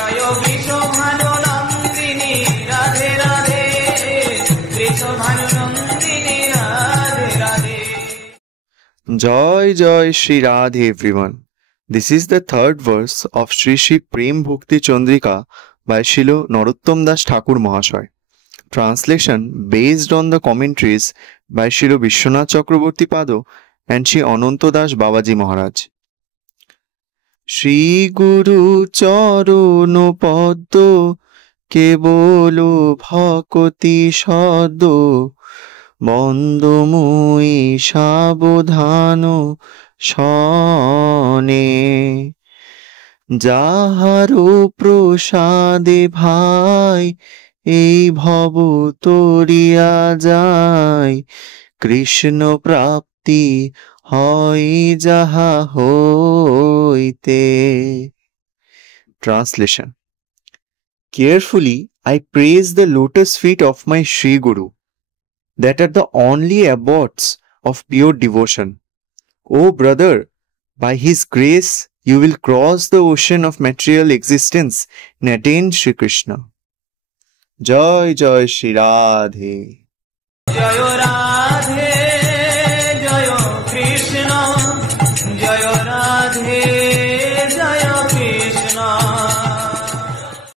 Joy Vrishabhanu Nandini Radhe Radhe, Vrishabhanu Nandini Radhe Radhe. Joy Joy Shri Radhe everyone. This is the third verse of Shri Shri Prem Bhakti Chandrika by Shilo Narottam Das Thakur Mahashoy. Translation based on the commentaries by Shilo Vishwanath Chakraborty Pado and Shri Ananta Das Babaji Maharaj. Shri Guru Charono Paddo Kebolo Bhakoti Shaddo বন্দময়ী সাবধান শনে, যাহারো প্রসাদে ভাই এই ভব তরিয়া যায়, কৃষ্ণ প্রাপ্তি হয় যাহা হইতে। Translation. Carefully I praise the lotus feet of my Sri Guru, that are the only abodes of pure devotion. O brother, by his grace you will cross the ocean of material existence and attain Shri Krishna. Joy Joy Shri Radhe. Joy Radhe